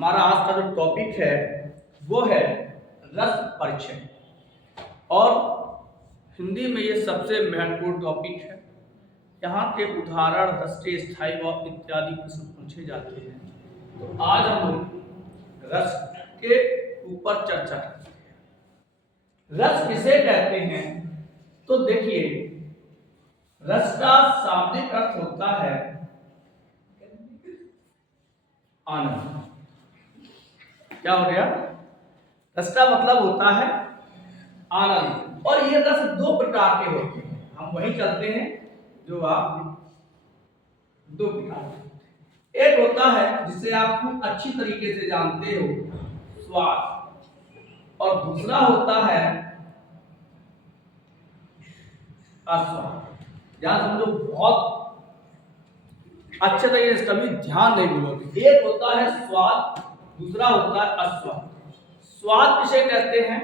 हमारा आज का जो टॉपिक है वो है रस परिचय। और हिंदी में ये सबसे महत्वपूर्ण टॉपिक है। यहाँ के उदाहरण, राष्ट्रीय, स्थायी व इत्यादि प्रश्न पूछे जाते हैं। तो आज हम लोग रस के ऊपर चर्चा करते हैं। रस किसे कहते हैं? तो देखिए, रस का शाब्दिक अर्थ होता है आनंद। क्या हो गया? रस का मतलब होता है आनंद। और ये रस दो प्रकार के होते हैं। हम वही चलते हैं जो आप दो प्रकार के। एक होता है जिसे आप खूब अच्छी तरीके से जानते हो, स्वाद। और दूसरा होता है आस्वाद। ध्यान समझो, बहुत अच्छे तरीके से कभी ध्यान नहीं भूलोगे। एक होता है स्वाद, दूसरा होता है आस्वाद। स्वाद किसे कहते हैं?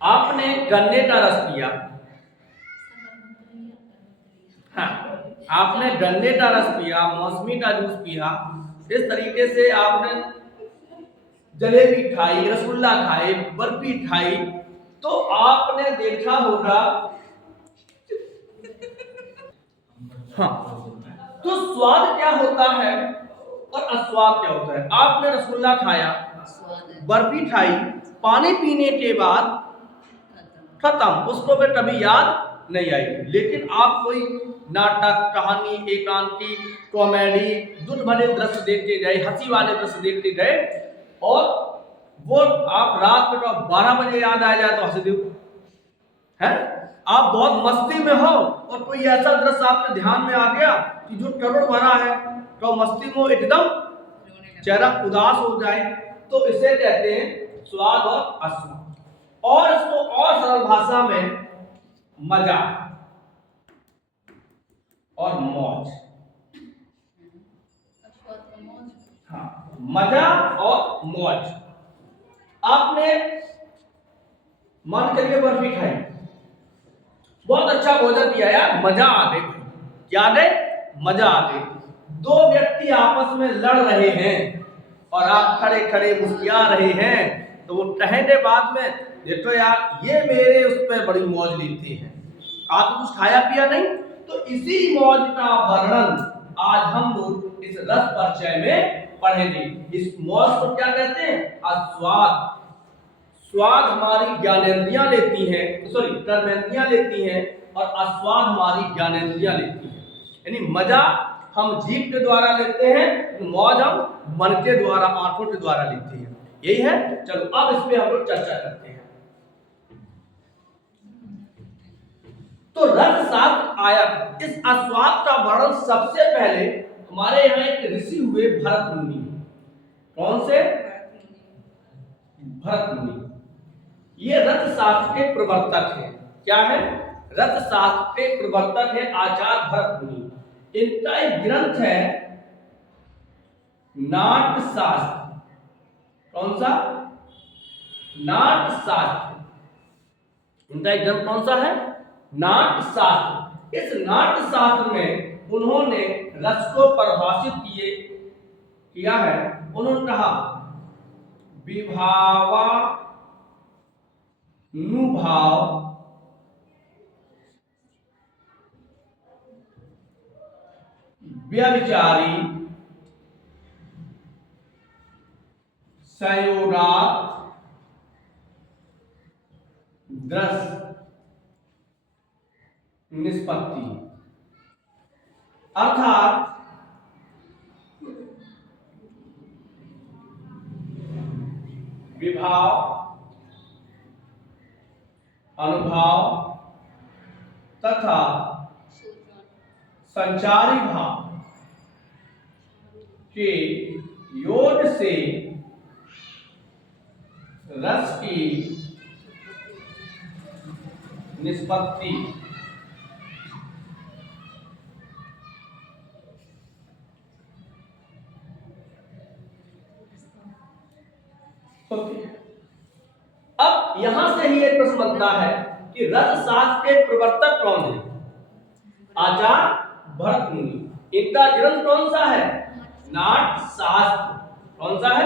आपने गन्ने का रस पिया, हाँ, आपने गन्ने का रस पिया, मौसमी का जूस पिया, इस तरीके से आपने जलेबी खाई, रसगुल्ला खाए, बर्फी खाई, तो आपने देखा होगा, हाँ, तो स्वाद क्या होता है और आस्वाद क्या होता है? आपने रसगुल्ला खाया, बर्फी खाई, पानी पीने के बाद खत्म, उसको फिर कभी याद नहीं आई। लेकिन आप कोई नाटक, कहानी, एकांकी, कॉमेडी, दुख भरे दृश्य देखते गए, हंसी वाले दृश्य देखते गए, और वो आप रात में 12 बजे याद आ जाए तो हंस दो है। आप बहुत मस्ती में हो और कोई ऐसा दृश्य आपके ध्यान में आ गया कि जो करोड़ भरा है, तो मस्ती में एकदम चेहरा उदास हो जाए, तो इसे कहते हैं स्वाद और आस्वाद। और इसको और सरल भाषा में मजा और मौज। हाँ, मजा और मौज। आपने मन करके बर्फी खाई, बहुत अच्छा भोजन किया यार, मजा आ गई। क्या गए? मजा आ गई। दो व्यक्ति आपस में लड़ रहे हैं और आप खड़े खड़े मुस्कुरा रहे हैं, तो वो कहेंगे बाद में, देखो यार, ये मेरे उस पर बड़ी मौज लेते हैं। आपने कुछ खाया पिया नहीं, तो इसी मौज का वर्णन आज हम लोग इस रस परिचय में पढ़ेंगे। इस मौज को क्या कहते हैं? आस्वाद। स्वाद हमारी ज्ञानेंद्रियां लेती हैं, सॉरी, कर्मेंद्रियां लेती हैं, और आस्वाद हमारी ज्ञानेंद्रियां लेती हैं। यानी मजा हम जीभ के द्वारा लेते हैं, मौज हम मन के द्वारा, आंखों के द्वारा लेते हैं। यही है। चलो अब इस पे हम लोग चर्चा करते हैं। तो रस शास्त्र आया। इस आस्वाद का वर्णन सबसे पहले हमारे यहाँ एक ऋषि हुए, भरत मुनि। कौन से? भरत मुनि। ये रस शास्त्र के प्रवर्तक है। क्या है? रस शास्त्र के प्रवर्तक है आचार्य भरत मुनि। इनका एक ग्रंथ है नाट्य शास्त्र। कौन सा? नाट्य शास्त्र। इनका एक ग्रंथ कौन सा है? नाट्य शास्त्र। इस नाट्य शास्त्र में उन्होंने रस को परिभाषित किया है। उन्होंने कहा विभावानुभाव व्यभिचारी संयोगात् द्रस निष्पत्ति। अर्थात विभाव, अनुभाव तथा संचारी भाव के योग से रस की निष्पत्ति होती है। अब यहां से ही एक प्रश्न बनता है कि रस शास्त्र के प्रवर्तक कौन है? आचार्य भरत मुनि। इनका ग्रंथ कौन सा है? नाट्य शास्त्र। कौन सा है?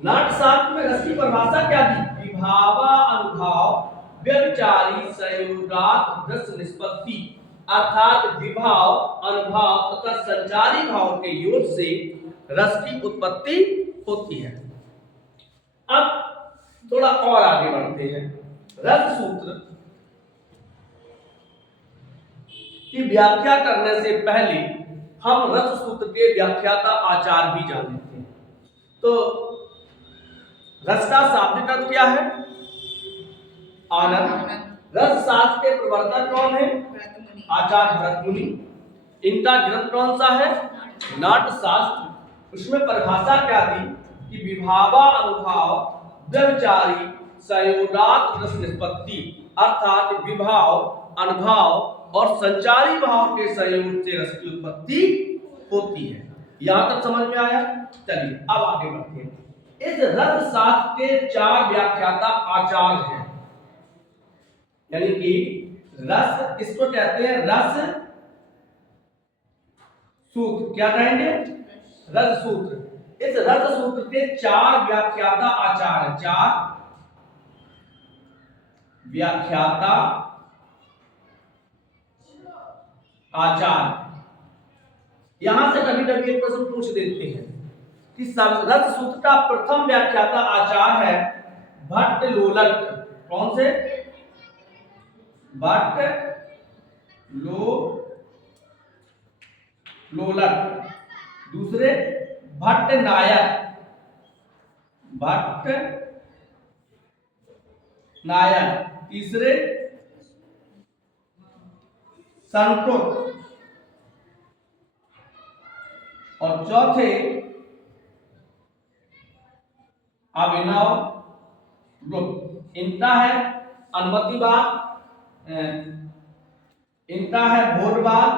नाट्यशास्त्र में रस की परिभाषा क्या दी? विभावा अनुभाव व्यभिचारी संयोगात रस निष्पत्ति, अर्थात विभाव, अनुभाव तथा संचारी भाव के योग से रस की उत्पत्ति होती है। अब थोड़ा और आगे बढ़ते हैं। रस सूत्र की व्याख्या करने से पहले हम रस सूत्र के व्याख्याता आचार्य भी जान लेते हैं। तो रस का शाब्दिक अर्थ क्या है? आनंद। रस शास्त्र के प्रवर्तक कौन है? आचार्य भरत मुनि। इनका ग्रंथ कौन सा है? नाट्यशास्त्र। उसमें परिभाषा क्या दी कि विभावा अनुभाव व्यभिचारी संयोगात रस निष्पत्ति, अर्थात विभाव, अनुभाव और संचारी भाव के संयोग से रस की उत्पत्ति होती है। यहां तक समझ में आया? चलिए अब आगे बढ़ते हैं। इस रस शास्त्र के 4 व्याख्याता आचार्य हैं, यानी कि रस, इसको कहते हैं रस सूत्र। क्या कहेंगे? रस सूत्र। इस रस सूत्र के 4 व्याख्याता आचार्य, 4 व्याख्याता आचार्य। यहां से कभी कभी एक प्रश्न पूछ देते हैं कि रस सूत्र का प्रथम व्याख्याता आचार्य है भट्ट लोलट। कौन से? भट्ट लोलट। दूसरे भट्ट नायक, भट्ट नायक। तीसरे संकुट और चौथे अभिनव गुप्त। इनका है अनुमतिवाद, इनका है भोरवाद,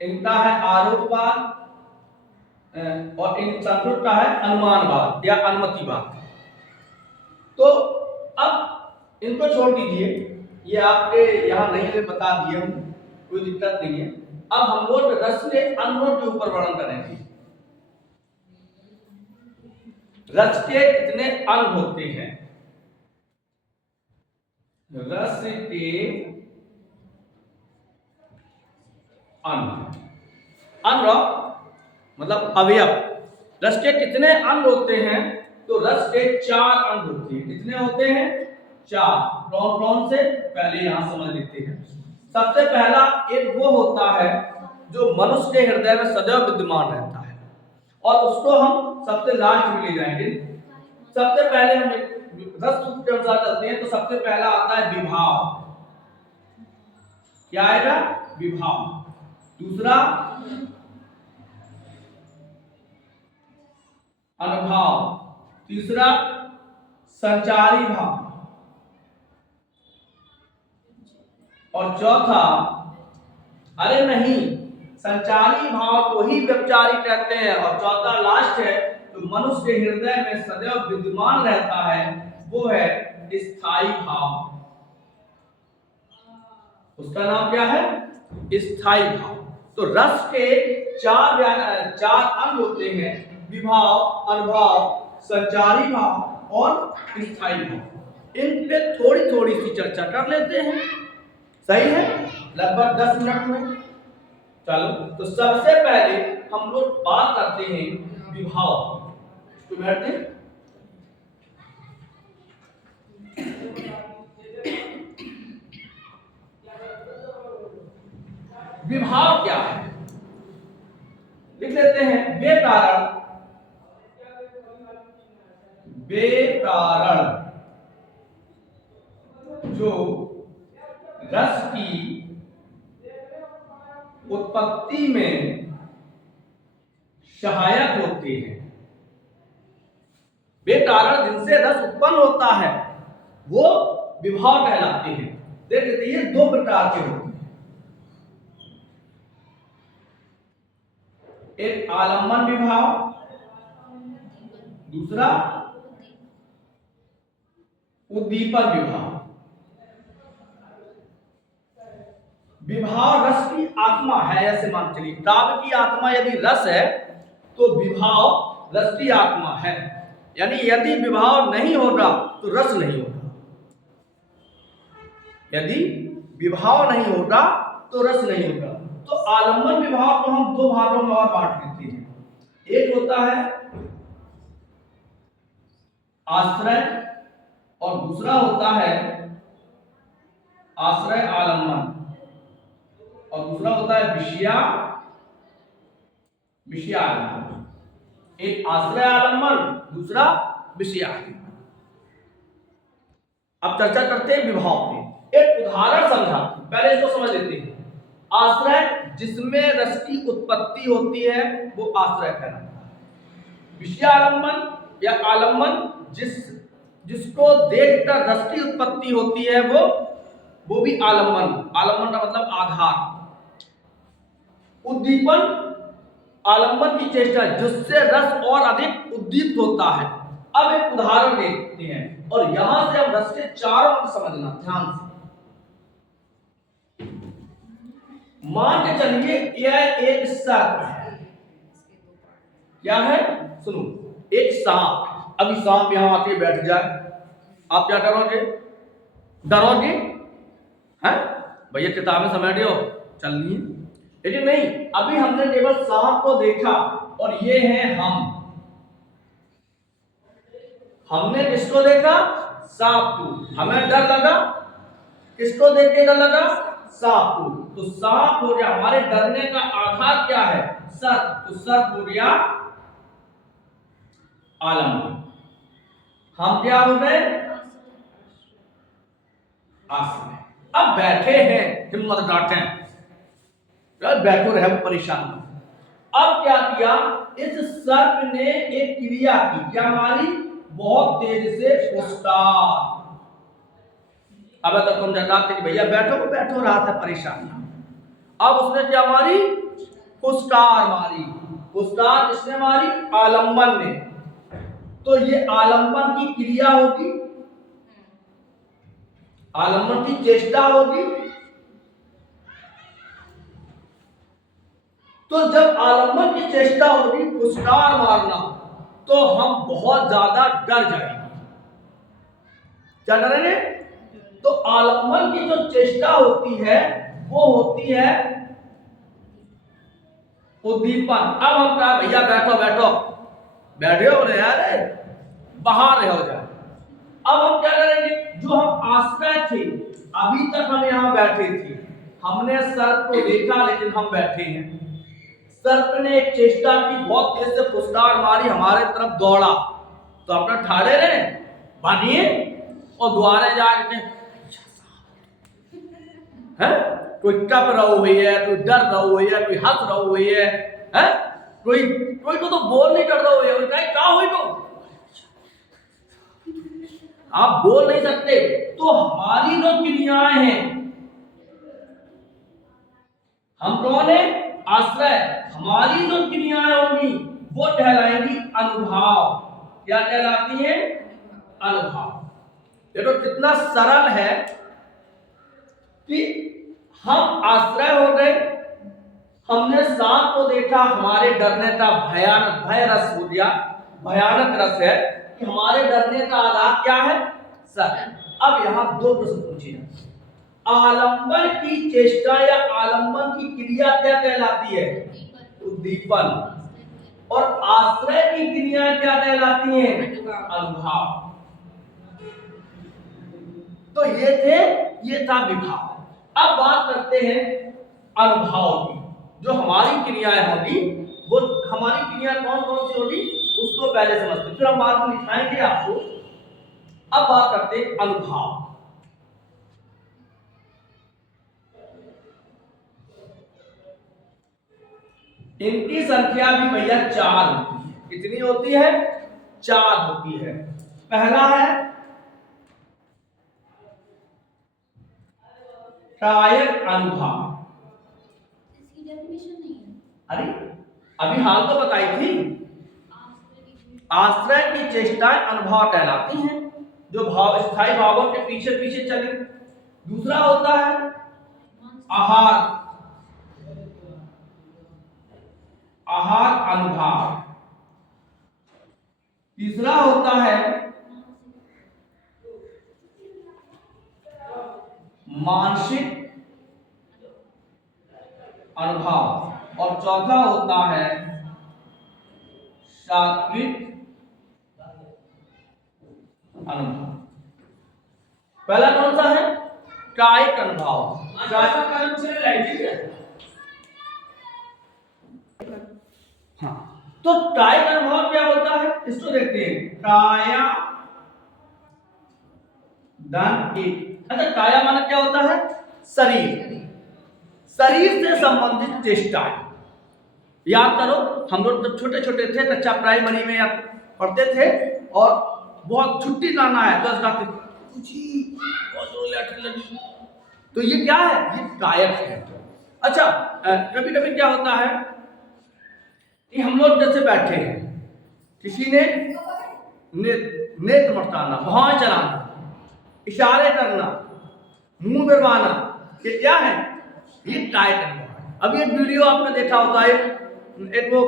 इनका है आरोपवाद और इन संस्कृत का है अनुमानवाद या अनुमतिवाद। तो अब इनको छोड़ दीजिए, ये आपके यहाँ नहीं है, बता दिए हम, कोई दिक्कत नहीं है। अब हम लोग रस के अंगों के ऊपर वर्णन करेंगे। रस के कितने अंग होते हैं? रस के अंग, अंग मतलब अवयव। रस के कितने अंग होते हैं? तो रस के 4 अंग होते हैं। कितने होते हैं? 4। कौन कौन से? पहले यहां समझ लेते हैं। सबसे पहला एक वो होता है जो मनुष्य के हृदय में सदैव विद्यमान रहता है, और उसको हम सबसे लास्ट में ले जाएंगे। सबसे पहले हम रस सूत्र के अनुसार चलते हैं, तो सबसे पहला आता है विभाव। क्या आएगा? विभाव। दूसरा अनुभाव। तीसरा संचारी भाव। और चौथा, अरे नहीं, संचारी भाव को ही व्यभिचारी कहते हैं। और चौथा लास्ट है, तो मनुष्य के हृदय में सदैव विद्यमान रहता है, वो है स्थायी भाव। उसका नाम क्या है? स्थायी भाव। तो रस के 4 अंग होते हैं, विभाव, अनुभाव, संचारी भाव और स्थायी भाव। इन पे थोड़ी थोड़ी सी चर्चा कर लेते हैं। सही है? लगभग 10 मिनट में। चलो, तो सबसे पहले हम लोग बात करते हैं विभाव। तो बैठते हैं। विभाव क्या है? लिख लेते हैं। बेकारण जो रस की उत्पत्ति में सहायक होते हैं। बेकारण जिनसे रस उत्पन्न होता है वो विभाव कहलाते हैं। देख लेते हैं, 2 प्रकार के होते हैं। एक आलम्बन विभाव, दूसरा उद्दीपन विभाव। विभाव रस की आत्मा है, ऐसे मान चलिए। काव्य की आत्मा यदि रस है तो विभाव रसती आत्मा है। यानी यदि विभाव नहीं होगा तो रस नहीं होगा, यदि विभाव नहीं होगा तो रस नहीं होगा। तो आलम्बन विभाव को हम दो भागों में और बांट देते हैं। एक होता है आश्रय और दूसरा होता है आश्रय आलम्बन, और दूसरा होता है विषयालंबन। एक आश्रय आलम्बन, दूसरा विषयालंबन। अब चर्चा करते हैं विभाव पे। एक उदाहरण समझा, पहले इसको समझ लेते हैं। आश्रय जिसमें रस की उत्पत्ति होती है वो आश्रय कहलाता है। विषयालंबन या आलम्बन जिसको देखकर रस की उत्पत्ति होती है वो भी आलम्बन। आलम्बन का मतलब आधार। उद्दीपन आलम्बन की चेष्टा जिससे रस और अधिक उद्दीप्त होता है। अब एक उदाहरण देखते हैं और यहां से हम रस के चारों अंग समझना ध्यान से। मान के चलिए यह एक सर्प है। क्या है? सुनो, एक सांप। अभी सांप यहां आके बैठ जाए, आप क्या करोगे? डरोगे? हैं? भैया किताबें समेटे हो, चलनी है। लेकिन नहीं, अभी हमने केवल सांप को देखा और ये हैं हम। हमने किसको देखा? सांप को। हमें डर लगा, किसको देख के डर लगा? सांप को। तो सांप हो गया, हमारे डरने का आधार क्या है? सर्प। तो सर्प हो गया आलम्बन। हम क्या हो गए? आश्रय। अब बैठे हैं, हिम्मत डांटें, बैठो रहे, परेशान। अब क्या किया? इस सर्प ने एक क्रिया की, क्या मारी? बहुत तेज से फुसकार। अब तक तुम जताते कि भैया बैठो रहा था परेशान। अब उसने क्या मारी? फुसकार मारी। फुसकार किसने मारी? आलम्बन ने। तो ये आलम्बन की क्रिया होगी, आलम्बन की चेष्टा होगी। तो जब आलम्बन की चेष्टा होगी, फुसकार मारना, तो हम बहुत ज्यादा डर जाएंगे। क्या करेंगे? तो आलम्बन की जो चेष्टा होती है वो होती है उद्दीपन। अब हम कहा भैया बैठे हो रहे यार, बाहर रहे हो जाए। अब हम क्या करेंगे? जो हम आश्रय थे, अभी तक हम यहां बैठे थे, हमने सर्प को देखा लेकिन हम बैठे हैं। सर्प ने एक चेष्टा की, बहुत तेज से फुसकार मारी, हमारे तरफ दौड़ा। तो अपना ठाड़े रहे, बनिए और द्वारे जाके हैं, कोई कप रहो हुई है, कोई डर रहो हुई है, कोई हंस रहो हुई है, हैं? कोई को तो बोल नहीं कर रहा हुई है, क्या हुई को आप बोल नहीं सकते। तो हमारी जो क्रियाएं हैं, हम कौन है? आश्रय। हमारी जो क्रियाएं होंगी वो कहलाएंगी अनुभाव। क्या कहलाती है? अनुभाव। देखो कितना सरल है कि हम आश्रय हो गए, हमने सांप को देखा, हमारे डरने का भय रस हो गया, भयानक रस है कि हमारे डरने का आधार क्या है? सर। अब यहां दो प्रश्न पूछे हैं। आलम्बन की चेष्टा या आलम्बन की क्रिया क्या कहलाती है? उद्दीपन। और आश्रय की क्रिया क्या कहलाती है? अनुभाव। तो ये था विभाव। अब बात करते हैं अनुभाव की। जो हमारी क्रियाएं होगी, वो हमारी क्रिया कौन कौन सी होगी उसको पहले समझते, फिर हम बाद में लिखाएंगे आपको। अब बात करते हैं अनुभाव। इनकी संख्या भी भैया 4 होती है। कितनी होती है? 4 होती है। पहला है सहायक अनुभाव। इसकी डेफिनेशन नहीं है। अरे अभी हाल तो बताई थी। आश्रय की चेष्टाएं अनुभाव कहलाती हैं, जो भाव स्थायी भावों के पीछे पीछे चले। दूसरा होता है आहार अनुभाव। तीसरा होता है मानसिक अनुभव और चौथा होता है सात्विक अनुभव। पहला कौन सा है? कायिक अनुभव। हाँ, तो कायिक अनुभव क्या होता है इसको देखते हैं। काया धन एक। अच्छा, काया माने क्या होता है? शरीर। शरीर से संबंधित चेष्टाएं। याद करो, हम लोग जब छोटे छोटे थे, कक्षा प्राइमरी में या पढ़ते थे और बहुत छुट्टी लाना है तो लगी, तो ये क्या है? ये कायक है। अच्छा, कभी कभी क्या होता है कि हम लोग जैसे बैठे हैं, किसी ने नेत्र मटकाना, भौं चलाना, इशारे करना, मुंह बिरवाना, ये क्या है? ये कायक अनुभव है। अब ये वीडियो आपने देखा होता है, एक वो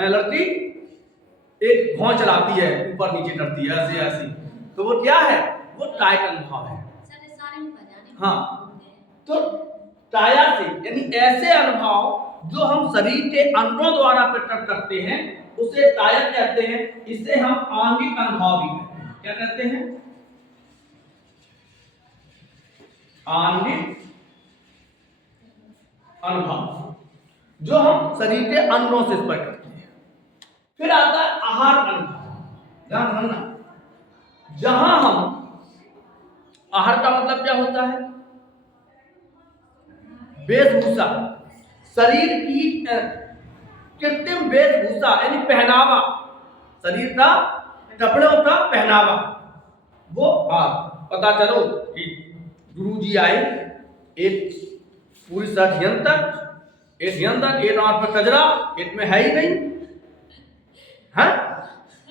लड़की एक भौं चलाती है, ऊपर नीचे करती है, ऐसे ऐसे, तो वो क्या है? वो कायक अनुभव है। हाँ, तो काया से यानी ऐसे अनुभव जो हम शरीर के अंगों द्वारा प्रकट करते हैं उसे कायक कहते हैं। इसे हम आंगिक अनुभव भी कहते हैं। क्या कहते हैं? आंगिक अनुभव, जो हम शरीर के अंगों से प्रकट करते हैं। फिर आता है आहार अनुभव। ध्यान रखना, जहां हम, आहार का मतलब क्या होता है? वेशभूषा, शरीर की कृत्रिम वेशभूषा यानी पहनावा, शरीर का कपड़ों का पहनावा। वो पता चलो कि गुरुजी आए, एक पूरी शर्ट यंत्र तक, एक यंत्र, एक आंख पर कजरा, एक में है ही नहीं, है,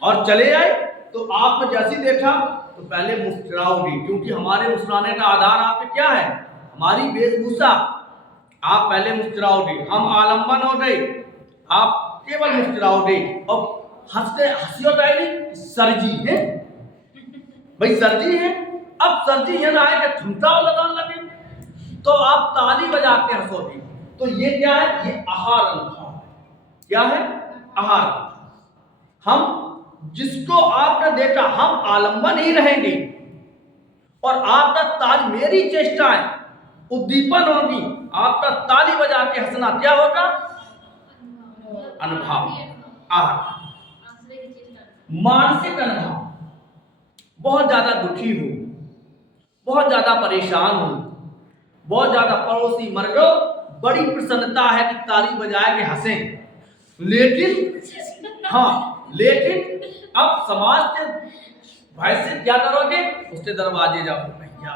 और चले आए, तो आपने जैसी देखा तो पहले मुस्कुराओगे, क्योंकि हमारे मुस्कुराने का आधार आप पे क्या है? हमारी वेशभूषा। आप पहले मुस्कुराओगे, हम आलम्बन हो गए, आप केवल मुस्कुराओगे और हंसते, हंसी होता है नहीं, सर जी है भाई, सर जी है। अब सर जी है ना आए कि ठुमका लगाने लगे तो आप ताली बजा के हंसोगे। तो ये क्या है? ये आहार अनुभव है। क्या है? आहार। हम जिसको आपने देखा, हम आलम्बन ही रहेंगे और आपका ताली, मेरी चेष्टाएं उद्दीपन होगी, आपका ताली बजा के हंसना क्या होगा? अनुभव, आहार। मानसिक अनुभव, बहुत ज्यादा दुखी हो, बहुत ज्यादा परेशान हो, बहुत ज्यादा पड़ोसी मर गए, बड़ी प्रसन्नता है कि ताली बजा के हंसें, लेकिन लेकिन अब समाज के भाई से क्या करोगे? उसके दरवाजे जाओ, भैया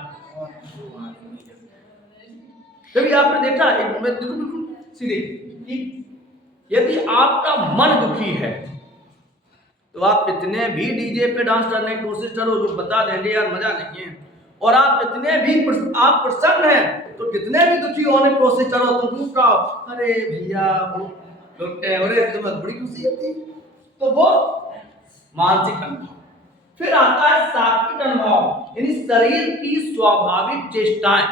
कभी आपने देखा, एक बिल्कुल सीधे कि यदि आपका मन दुखी है तो आप कितने भी डीजे पे डांस करने की कोशिश करो, जो बता देंगे यार मजा नहीं है, और आप कितने भी आप प्रसन्न हैं तो कितने भी दुखी होने की कोशिश करो, तुम चुप रहो, अरे भैया अरे तुम्हें बड़ी खुशी होती, तो वो मानसिक अनुभव। फिर आता है सात्विक अनुभव, यानी शरीर की स्वाभाविक चेष्टाएं,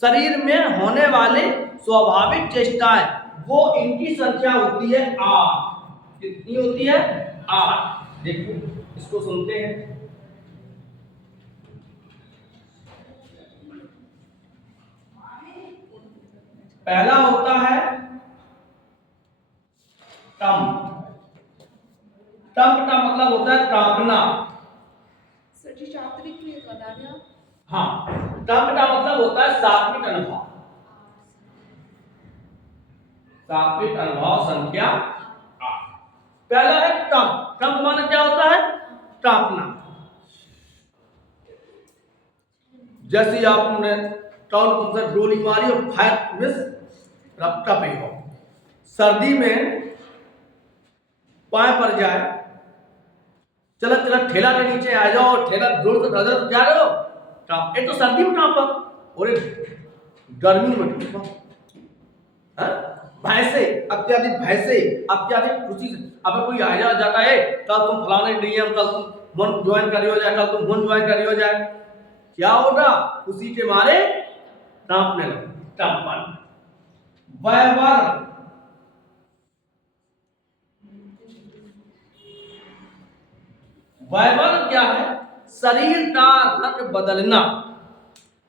शरीर में होने वाले स्वाभाविक चेष्टाएं, वो इनकी संख्या होती है 8। कितनी होती है? 8। देखो इसको सुनते हैं। पहला होता है कंप। कंप का मतलब होता है कांपना। सर जी सात्विक में बता दिया। हाँ, कंप का मतलब होता है सात्विक अनुभव। सात्विक अनुभव संख्या 8। पहला है कंप। कंप माने क्या होता है? कांपना। जैसे आपने टाउन पर गोली मारी और फायर मिस रपटा पे हो, सर्दी में पाए पर जाए, चला चला ठेला के नीचे आ जाओ, ठेला जोर से धर तो क्या करो? कांप। एक तो सर्दी में कांपा और एक गर्मी में कांपा, भय से, अत्यधिक भय से, अत्यधिक खुशी से। अब कोई आ जाता है कल तुम फलाने नियम, कल तुम मन ज्वाइन करियो जाए, कल तुम मन ज्वाइन करियो जाए, क्या होगा? खुशी के मारे कांपने लगे, कंपन। वैवर, वैवर क्या है? शरीर का रंग बदलना,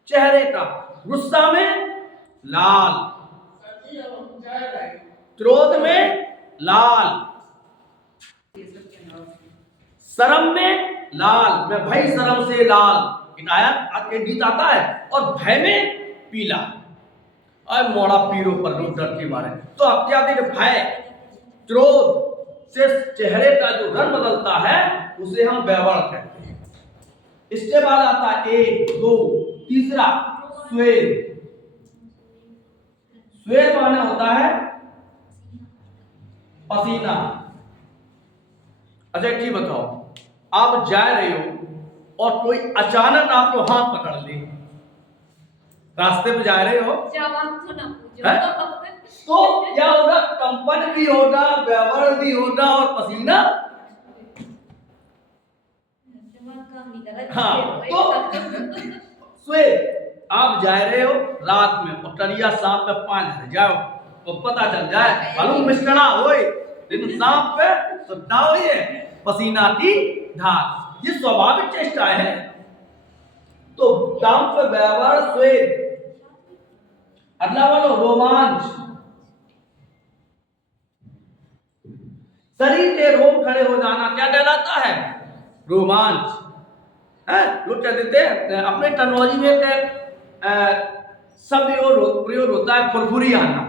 चेहरे का। गुस्सा में लाल, क्रोध में लाल, शर्म में लाल, मैं भय शर्म से लाल, एक गीत आता है। और भय में पीला, और मोड़ा पीरो पर डर के मारे। तो अत्याधिक भय, क्रोध से चेहरे का जो रंग बदलता है उसे हम वैवर कहते हैं। इसके बाद आता है 1, 2, तीसरा श्वेत। श्वेत माने होता है पसीना। अच्छा एक चीज बताओ, आप जा रहे हो और कोई अचानक आपको हाथ पकड़ ले, रास्ते पे जा रहे हो, तो क्या होगा? कंपन भी होगा, वैवर भी होगा और पसीना। हाँ, तो श्वेत, आप जा रहे हो रात में और टरिया शाम पे 5 जाओ तो पता चल जाए मालूम मिस्टरा होए, लेकिन शाम पे तो दाव ये पसीना की धार, ये स्वाभाविक चेष्टा है। तो दाम पे वैवर, श्वेत। अगला वाला रोमांच, शरीर के रोम खड़े हो जाना क्या कहलाता है? रोमांच है। लोग कह देते हैं अपने टर्मिनोलॉजी में शब्द प्रयोग होता है फुरफुरी आना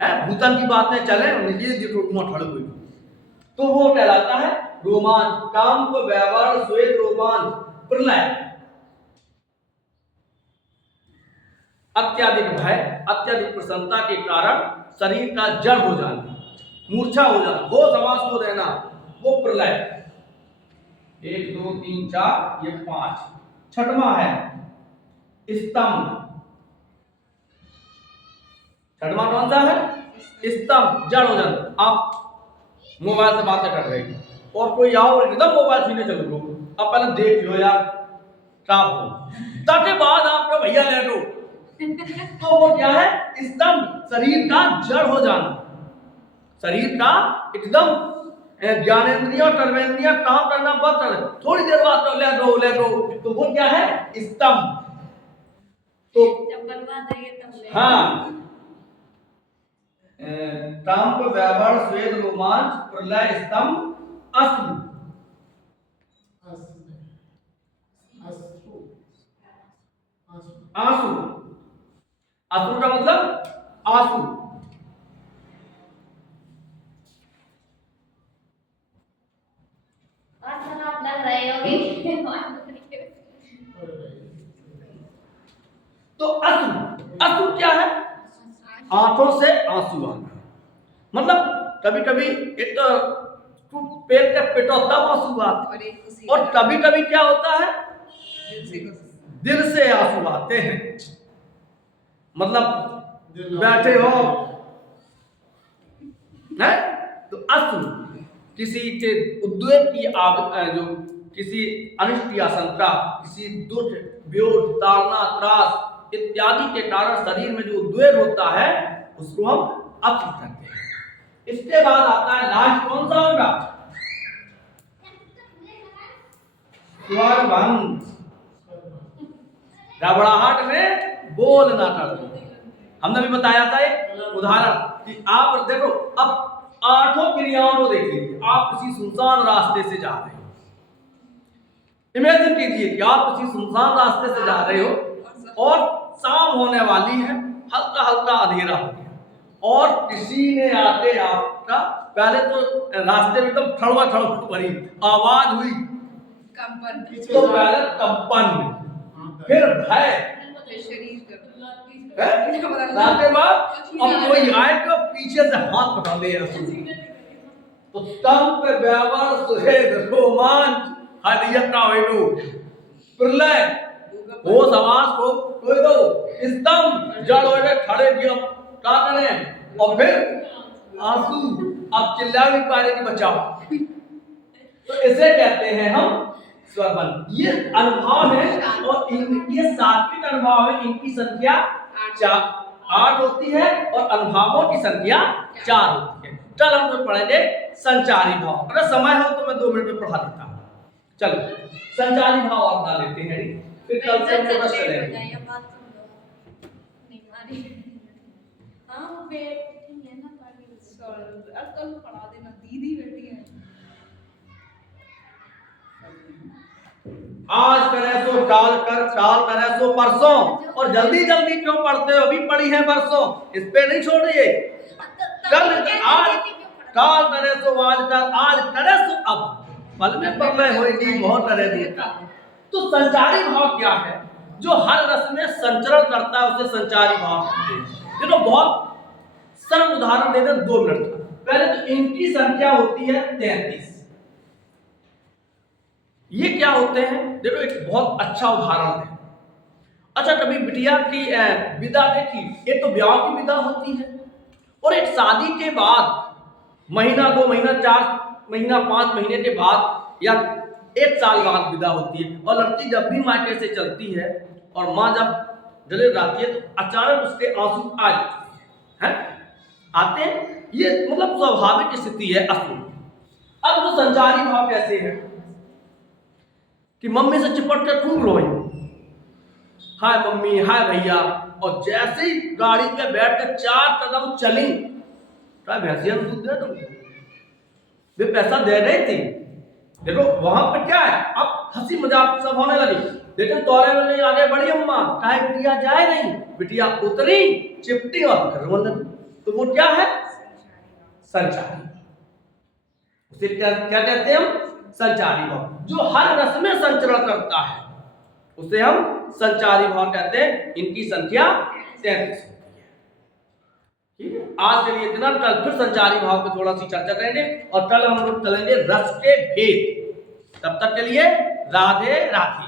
है। भूतन की बातें चले तो वो कहलाता है रोमांच। काम को वैवर, श्वेत, रोमांच, प्रलय। अत्यधिक भय, अत्यधिक प्रसन्नता के कारण शरीर का जड़ हो जाना, मूर्छा हो जाना, वो समास हो रहना, वो प्रलय। 1, 2, 3, 4, ये 5। छठवां है स्तंभ। छठवां कौन सा है? स्तंभ, जड़ हो जाना। आप मोबाइल से बातें कर रहे हो और कोई आओ एकदम मोबाइल छीने चलो लो, अब पहले देख लो यार क्या हो, ताकि बाद आपको भैया ले लो। तो वो क्या है? स्तंभ, शरीर का जड़ हो जाना, शरीर का एकदम ज्ञानेंद्रिय कर्मेंद्रिय काम करना बंद कर, थोड़ी देर बाद तो ले दो, तो वो क्या है? स्तंभ। तो हाँ, काम को वैवर, श्वेत, रोमांच, प्रलय, स्तंभ, अश्रु। आंसू, अश्रु का मतलब आंसू। आप लग रहे हो तो अश्रु, अश्रु क्या है? आंखों से आंसू आना। मतलब कभी कभी एक तो पेट के पेटो तब आंसू आते, और कभी कभी क्या होता है? दिल से आंसू आते हैं। मतलब बैठे हो है तो अश्रु किसी के उद्वेग की जो किसी अनिष्ट या शंका, किसी दुख, व्योध, ताड़ना, त्रास इत्यादि के कारण शरीर में जो उद्वेग होता है उसको हम अश्रु कहते हैं। इसके बाद आता है लास्ट, कौन सा होगा? स्वर भंग, घबराहट में बोल ना टलो। हमने भी बताया था एक उदाहरण कि आप देखो, अब 8 क्रियाओं को देखिए। आप किसी सुनसान रास्ते से जा रहे हो, इमेजिन कीजिए कि आप किसी सुनसान रास्ते से जा रहे हो और शाम होने वाली है, हल्का हल्का अंधेरा हो गया, और किसी ने आते आपका, पहले तो रास्ते में एकदम खड़वा भरी आवाज हुई, कंपन, तो पहले कंपन, फिर भय, के बाद अब कोई आए तो पीछे से हाथ पकड़ ले, तो कंप, वैवर, सुहेद, रोमांच, हदियता वेदो, प्रलय, वो समास को कोई दो, स्तंभ, जड़ होए खड़े दिया, क्या करें? और फिर आंसू। अब चिल्ला नहीं पा रहे कि बचाओ। तो इसे कहते हैं हम स्वरबंध। ये अनुभाव है और ये सात्विक अनुभाव है। इनकी संख्या 8 होती है और अनुभावों की संख्या 4 होती है। कल हम लोग पढ़ेंगे संचारी भाव। अगर समय हो तो मैं 2 मिनट में पढ़ा देता हूँ। चलो संचारी भाव अपना लेते हैं, फिर कल से हम बस चलेंगे। हाँ वो बैठी है ना, कल पढ़ा देना, दीदी बैठी है। आज करे सो काल कर, काल करे सो परसों। और जल्दी जल्दी क्यों पढ़ते हो? अभी पढ़ी है परसों, इस पे नहीं छोड़िए। कल आज काल करे सो आज कर, आज करे सो अब, पल में प्रलय होगी बहुत तरह देता। तो संचारी भाव क्या है? जो हर रस में संचरण करता है उसे संचारी भाव कहते हैं। ये तो बहुत सरल उदाहरण दे दें 2 मिनट का। पहले तो इनकी संख्या होती है 33। ये क्या होते हैं? देखो एक बहुत अच्छा उदाहरण है। अच्छा कभी बिटिया की विदा देखी? एक तो ब्याह की विदा होती है और एक शादी के बाद महीना 2 महीना 4 महीना 5 महीने के बाद या 1 साल बाद विदा होती है। और लड़की जब भी मायके से चलती है और माँ जब गले लगाती है तो अचानक उसके आंसू आ जाते हैं, आते हैं। ये मतलब स्वाभाविक स्थिति है असली। अब वो संचारी भाव कैसे है कि मम्मी से चिपट कर खूब रोई, हाय मम्मी हाय भैया, और जैसे ही गाड़ी पे बैठ कर 4 कदम चली, भैंसिया दूध दे दो, वे पैसा दे रही थी। देखो वहां पे क्या है, अब हंसी मजाक सब होने लगी, लेकिन तौरे में नहीं आगे बढ़ी अम्मा, काहे बिटिया जाए नहीं, बिटिया उतरी, चिपटी और घर रोने लगी। तो वो क्या है? संचारी। उसे क्या कहते हैं हम? संचारी भाव। जो हर रस में संचरण करता है उसे हम संचारी भाव कहते हैं। इनकी संख्या 33 होती है। ठीक है, आज के लिए इतना। कल फिर संचारी भाव पे थोड़ा सी चर्चा करेंगे और कल हम लोग चलेंगे रस के भेद। तब तक के लिए राधे राधे।